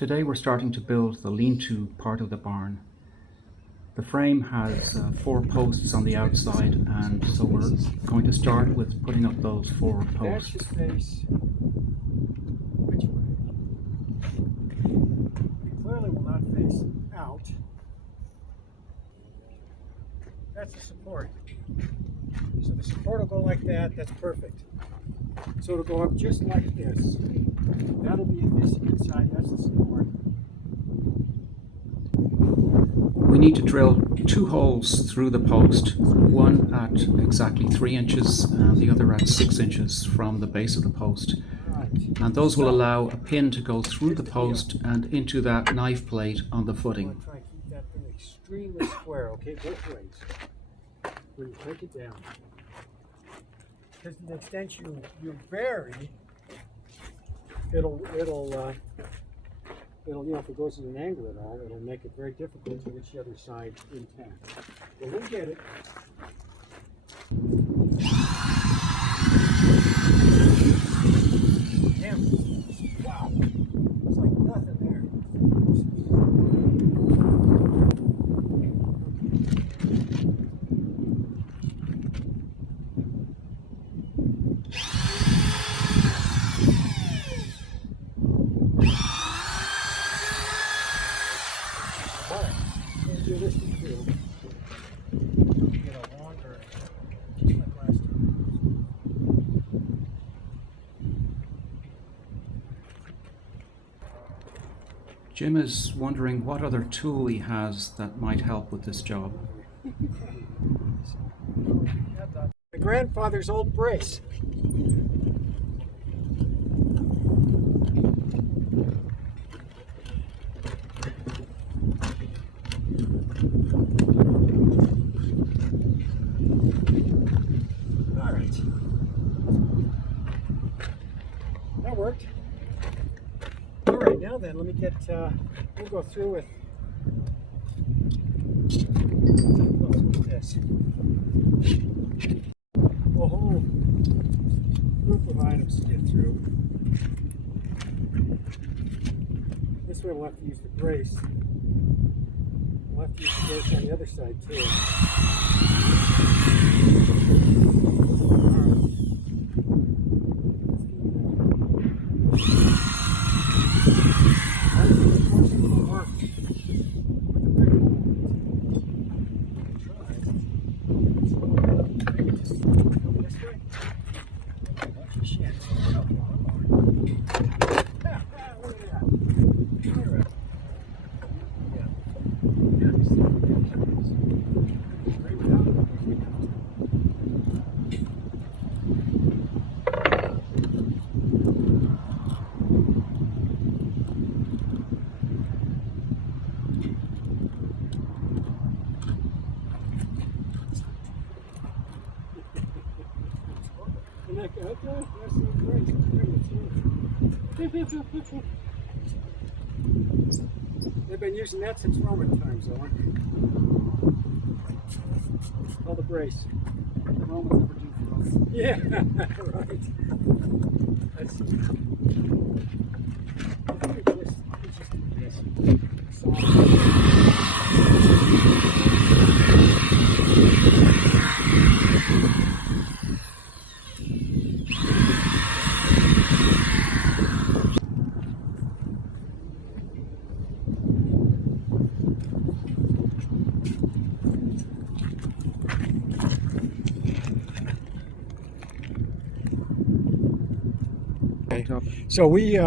Today we're starting to build the lean-to part of the barn. The frame has 4 posts on the outside, and so we're going to start with putting up those 4 That posts. should face which way? It clearly will not face out. That's the support. So the support will go like that. That's perfect. So it'll go up just like this. That'll be this inside. That's the support. We need to drill 2 holes through the post, one at exactly 3 inches and the other at 6 inches from the base of the post. Right. And those will allow a pin to go through the post and into that knife plate on the I'm footing. going to try and keep that thing extremely square, okay, both ways. When you take it down. Because to the extent you vary, it'll you know, if it goes at an angle at all, it'll make it very difficult to reach the other side intact. But we'll get it. Damn. Wow. It's like nothing there. Do this too. Get a longer, just like last time. Jim is wondering what other tool he has that might help with this job. My grandfather's old brace. All right. That worked. All right, now then, let me get, we'll go through with this. A whole group of items to get through. This way we'll have to use the brace. We'll have to use the brace on the other side too. They've been using that since Roman times, Owen. Called the brace. The Romans ever do for us. Yeah, right. Let's see. Just do this. So we've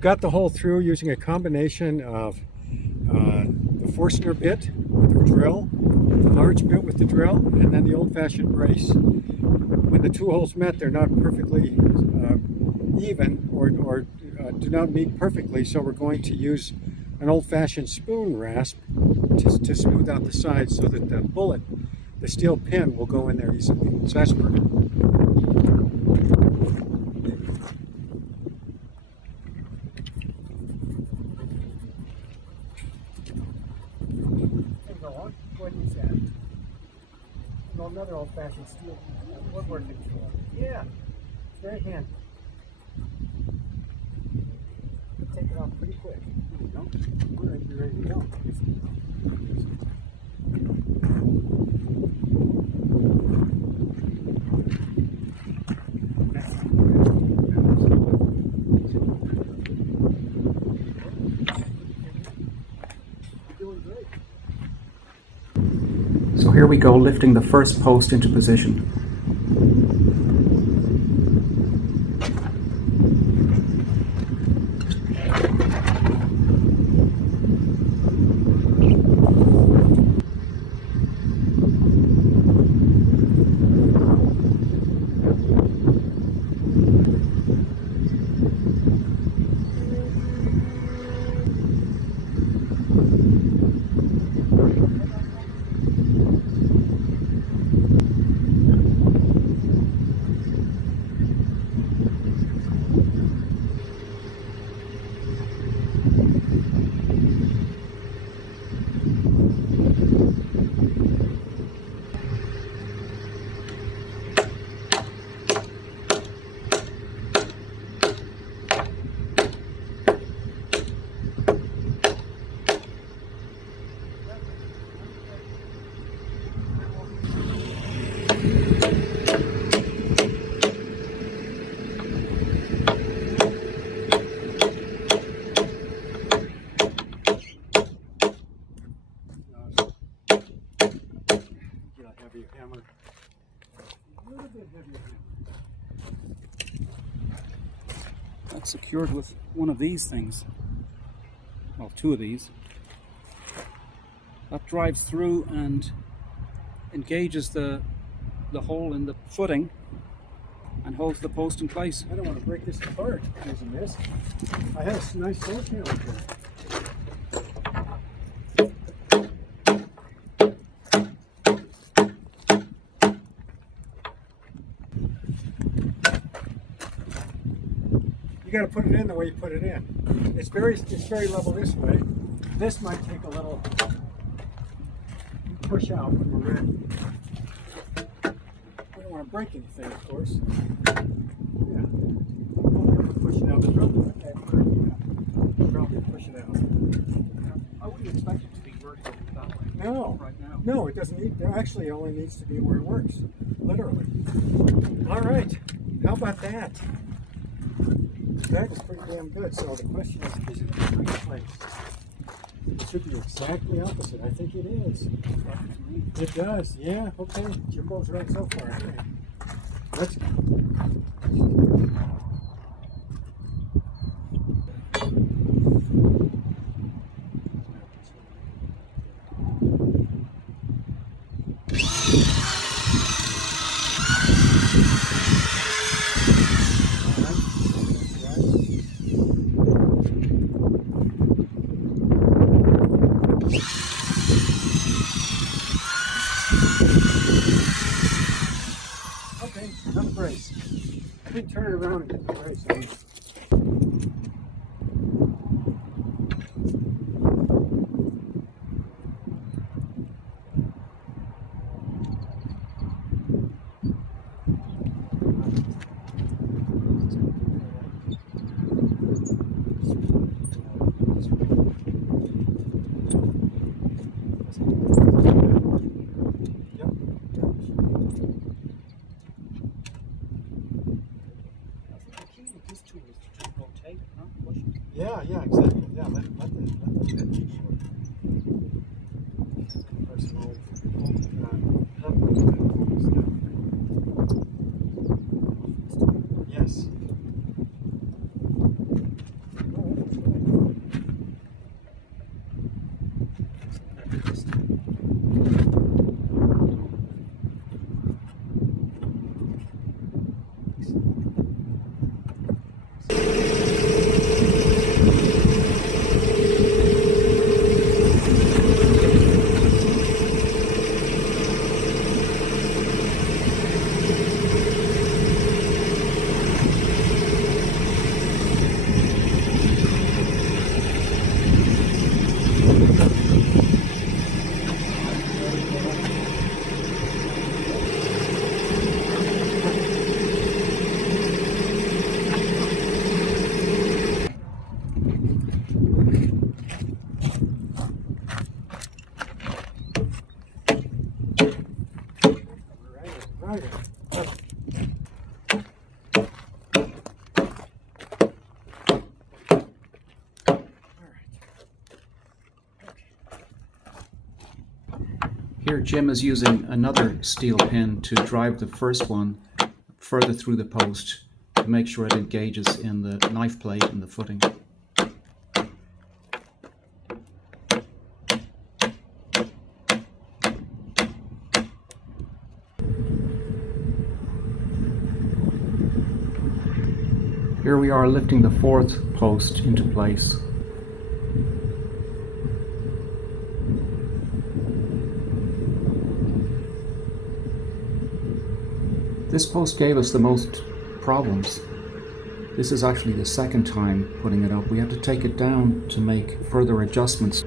got the hole through using a combination of the Forstner bit with the drill, the large bit with the drill, and then the old-fashioned brace. When the 2 holes met, they're not perfectly even or do not meet perfectly, so we're going to use an old-fashioned spoon rasp to smooth out the sides so that the bullet, the steel pin, will go in there easily. So that's perfect. Another old-fashioned steel woodworking tool. Yeah, it's very handy. Take it off pretty quick. There we go. We're ready to go. So here we go, lifting the first post into position. Heavy hammer. A little bit heavier hammer. That's secured with one of these things. Well, two of these. That drives through and engages the hole in the footing and holds the post in place. I don't want to break this apart using this. I have a nice sledgehammer here. You got to put it in the way you put it in. It's very level this way. This might take a little push out when we're ready. We don't want to break anything, of course. Yeah. Push it out. Probably push it out. I wouldn't expect it to be vertical that way. No. Right now. No, it doesn't need. Actually, it only needs to be where it works. Literally. All right. How about that? That is pretty damn good. So the question is it in the right place? It should be exactly opposite. I think it is. It does. Yeah. Okay. Jimbo's right so far. Okay. Let's go. Okay, another brace. Let me turn it around and get the brace on. Yeah, exactly. Yeah, let the personal yes. Jim is using another steel pin to drive the first one further through the post to make sure it engages in the knife plate and the footing. Here we are lifting the fourth post into place. This post gave us the most problems. This is actually the second time putting it up. We had to take it down to make further adjustments.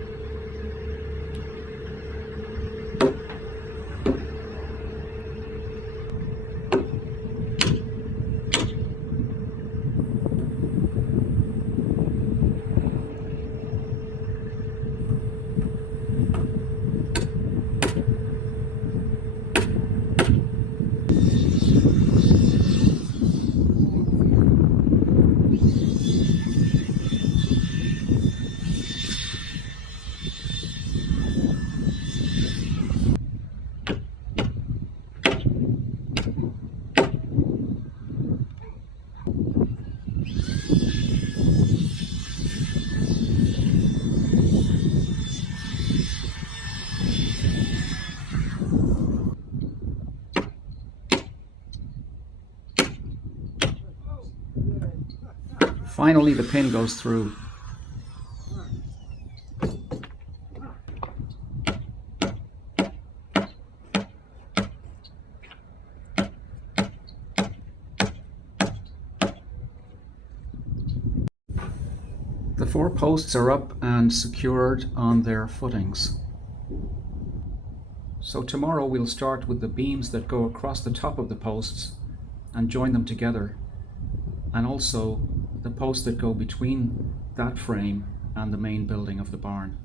Finally, the pin goes through. The four posts are up and secured on their footings. So tomorrow we'll start with the beams that go across the top of the posts and join them together, and also the posts that go between that frame and the main building of the barn.